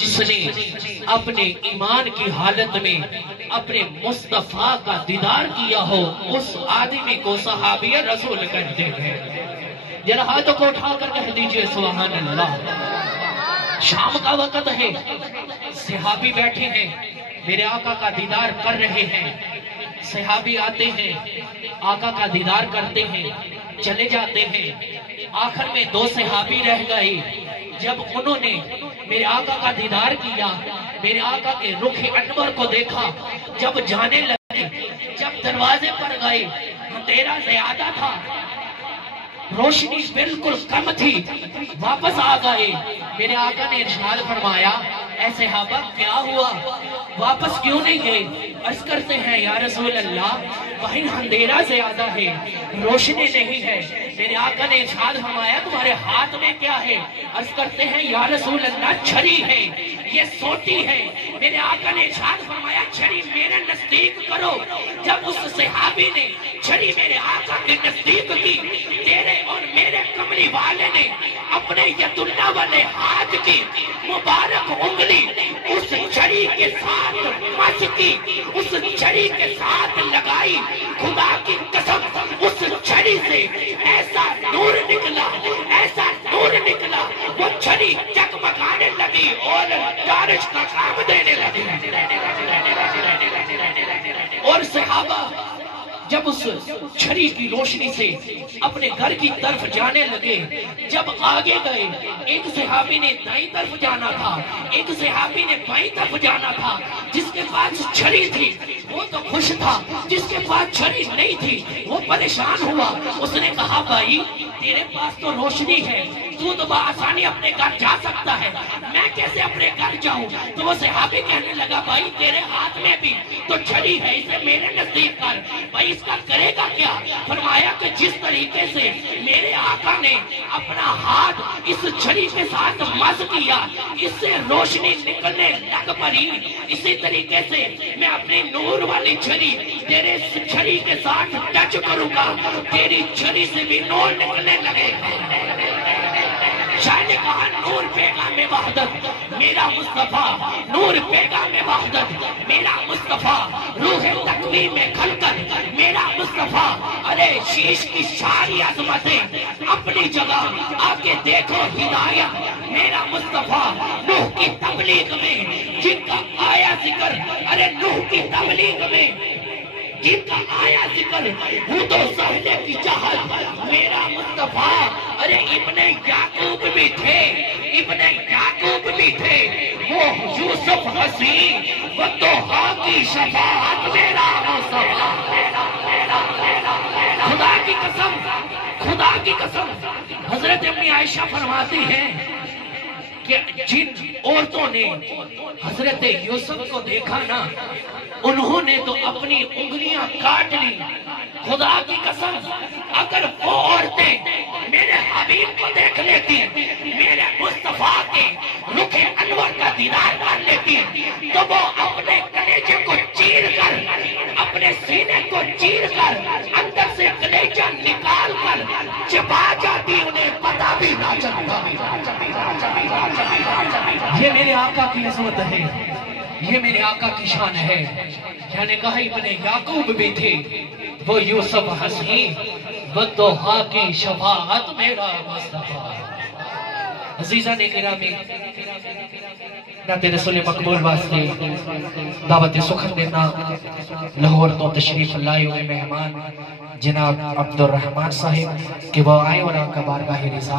جس نے اپنے ایمان کی حالت میں اپنے مصطفیٰ کا دیدار کیا ہو اس آدمی کو صحابی رسول کہتے ہیں۔ ذرا ہاتھوں کو اٹھا کر کہہ دیجئے سبحان اللہ۔ شام کا وقت ہے، صحابی بیٹھے ہیں، میرے آقا کا دیدار کر رہے ہیں۔ صحابی آتے ہیں، آقا کا دیدار کرتے ہیں، چلے جاتے ہیں۔ آخر میں 2 صحابی رہ گئے۔ جب انہوں نے میرے آقا کا دیدار کیا، میرے آقا کے رخ انور کو دیکھا، جب جانے لگے، جب دروازے پر گئے، اندھیرا زیادہ تھا، روشنی بالکل کم تھی، واپس آ گئے۔ میرے آقا نے ارشاد فرمایا، اے صحابہ کیا ہوا؟ واپس کیوں نہیں گئے؟ عرض کرتے ہیں یا رسول اللہ وہیں اندھیرا زیادہ ہے، روشنی نہیں ہے۔ میرے آقا نے ارشاد فرمایا تمہارے ہاتھ میں کیا ہے؟ عرض کرتے ہیں یا رسول اللہ چھری ہے، یہ سوٹی ہے۔ میرے آقا نے ارشاد فرمایا چھری میرے نزدیک کرو۔ جب اس صحابی نے چھری میرے آقا کے نزدیک کی، تیرے اور میرے کملی والے نے اپنے ید اللہ والے ہاتھ کی مبارک انگلی اس چھری کے ساتھ مس کی، اس چھری کے ساتھ لگائی۔ خدا کی قسم اس چھری سے ایسا نور نکلا، ایسا نور نکلا، وہ چھری چکمکانے لگی اور بارش کا کام دینے لگی۔ اور صحابہ جب اس چھری کی روشنی سے اپنے گھر کی طرف جانے لگے، جب آگے گئے، ایک صحابی نے دائیں طرف جانا تھا، ایک صحابی نے بائیں طرف جانا تھا۔ جس کے پاس چھری تھی وہ تو خوش تھا، جس کے پاس چھری نہیں تھی وہ پریشان ہوا۔ اس نے کہا بھائی تیرے پاس تو روشنی ہے، تو بآسانی اپنے گھر جا سکتا ہے، میں کیسے اپنے گھر جاؤں؟ تو وہ صحابی کہنے لگا بھائی تیرے ہاتھ میں بھی تو چھری ہے، اسے میرے نزدیک کر۔ بھائی اس کا کرے گا کیا؟ فرمایا کہ جس طریقے سے میرے آقا نے اپنا ہاتھ اس چھری کے ساتھ مس کیا، اس سے روشنی نکلنے لگ پڑی، اسی طریقے سے میں اپنی نور والی چھری تیرے چھری کے ساتھ ٹچ کروں گا، تیری چھری سے بھی نور نکلنے لگے گا۔ شاہ نے کہا نور پیغام وحدت میرا مصطفیٰ، نور پیغام وحدت میرا مصطفیٰ، روح تقویم میں کھل کر میرا مصطفیٰ۔ ارے شیش کی ساری عظمتیں اپنی جگہ، آکے دیکھو ہدایت میرا مصطفیٰ۔ نوح کی تبلیغ میں جن کا آیا ذکر، ارے نوح کی تبلیغ میں جن کا آیا ذکر، ہود و صالح کی چاہت میرا مصطفیٰ۔ ارے ابن یعقوب بھی تھے، ابن یعقوب بھی تھے، وہ یوسف حسین و توحا کی شفاعت میرا مصطفیٰ۔ خدا کی قسم، خدا کی قسم، حضرت امی عائشہ فرماتی ہیں کہ جن عورتوں نے حضرت یوسف کو دیکھا نا، انہوں نے تو اپنی انگلیاں کاٹ لی۔ خدا کی قسم اگر وہ عورتیں میرے حبیب کو دیکھ لیتی، میرے مصطفیٰ کے رخ انور کا دیدار کر لیتی، تو وہ اپنے کلیجے کو چیر کر، اپنے سینے کو چیر کر، اندر سے کلیجہ نکال کر چبا جاتی، انہیں پتہ بھی نہ چلتا۔ یہ میرے آقا کی عظمت ہے، یہ میرے آقا کی شان ہے۔ یعنی کہا ابن یعقوب بھی تھے، وہ یوسف حسین و توحا کی شفاعت میرا مصطفیٰ۔ عزیزان گرامی، نعت رسول مقبول واسطے دعوت سخن دینا لاہور تو تشریف لائے ہوئے مہمان جناب عبد الرحمن صاحب کہ وہ آئے اور آپ کا بارگاہ رسالت